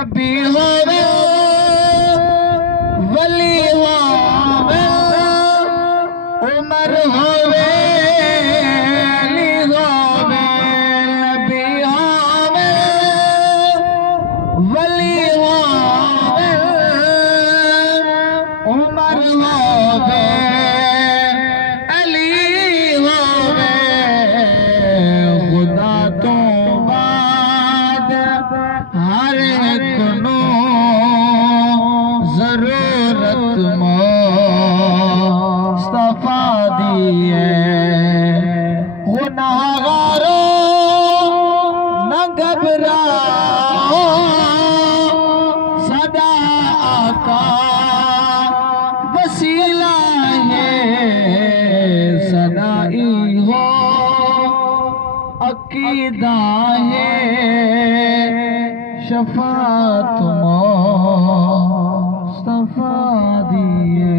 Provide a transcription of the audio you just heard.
نبی ہوے ولی ہوے عمر ہوے علی ہوے نبی ہوے ولی ہوے عمر ہوے علی ہوے خدا تو بعد ہر ایک نو ضرورت مصطفیٰ دی ہے گناہگارو نہ گھبراؤ صدا آقا وسیلہ ہے صدائی ہو عقیدہ ہے شفاعت مصطفیٰ دی ہے